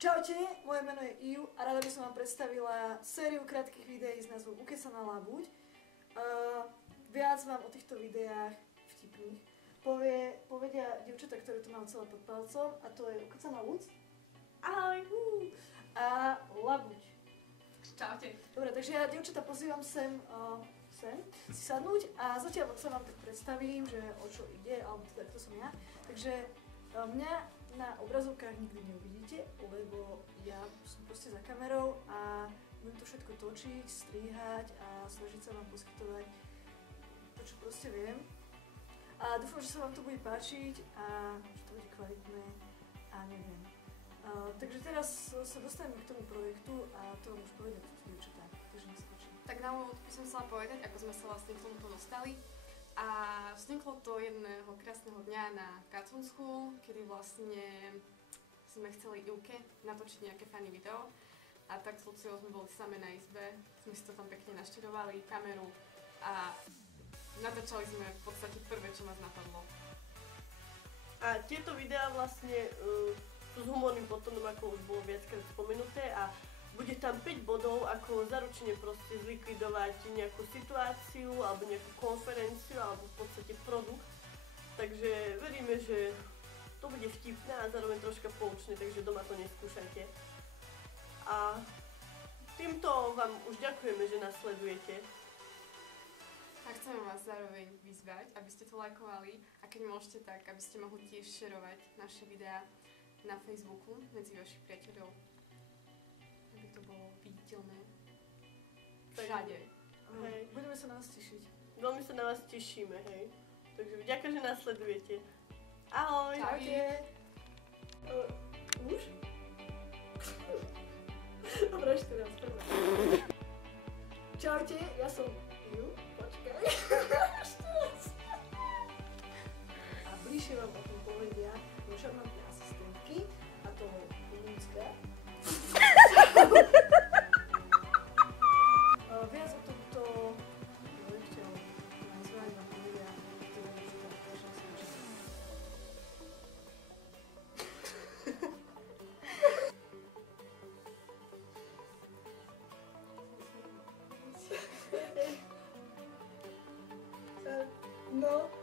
Čaute, moje meno je Iu a rada by som vám predstavila sériu krátkych videí s názvom Ukecaná labuť. Viac vám o týchto videách vtipných povedia dievčatá, ktoré to majú celé pod palcom, a to je Ukecaná Luc. Ahoj! A Labuť. Čaute. Dobre, takže ja dievčatá pozývam sem si sadnúť a zatiaľ sa vám tak predstavím, že o čo ide, alebo teda kto som ja. Takže mňa na obrazovkách nikdy neuvidíte, lebo ja som proste za kamerou a budem to všetko točiť, strihať a snažiť sa vám poskytovať to, čo proste viem. A dúfam, že sa vám to bude páčiť a že to bude kvalitné a neviem. Takže teraz sa dostaneme k tomu projektu a to vám už povedem dievčatá, takže nech sa páči. Tak na úvod by som chcela povedať, ako sme sa vlastne k tomuto dostali. A vzniklo to jedného krásneho dňa na Cartoon School, kedy vlastne sme chceli Iuke natočiť nejaké funny video. A tak s Luciou sme boli same na izbe, sme si to tam pekne naštudovali, kameru a natáčali sme v podstate prvé, čo nás napadlo. A tieto videá vlastne sú s humorným podtónom, ako už bolo viackrát spomenuté, a bude tam 5 bodov, ako zaručene proste zlikvidovať nejakú situáciu alebo nejakú konferenciu alebo v podstate produkt. Takže veríme, že to bude vtipné a zároveň troška poučné, takže doma to neskúšajte. A týmto vám už ďakujeme, že nás sledujete. A chceme vás zároveň vyzvať, aby ste to lajkovali a keď môžete, tak aby ste mohli tiež šerovať naše videá na Facebooku medzi vašich priateľov. Aby to bolo viditeľné všade. Hej. Budeme sa na vás tešiť. Veľmi sa na vás tešíme, hej. Takže ďakujem, že nás sledujete. Ahoj! Čaute! Už? Dobre, ešte raz, prvá. Čaute, ja som Iu, počkaj. Ešte raz. A bližšie vám o tom povedia šarmantné asistentky, a to Ľudská. Viac o tomto projekte nazvali vám povedia, ktoré už tam tiež sa učíte. No.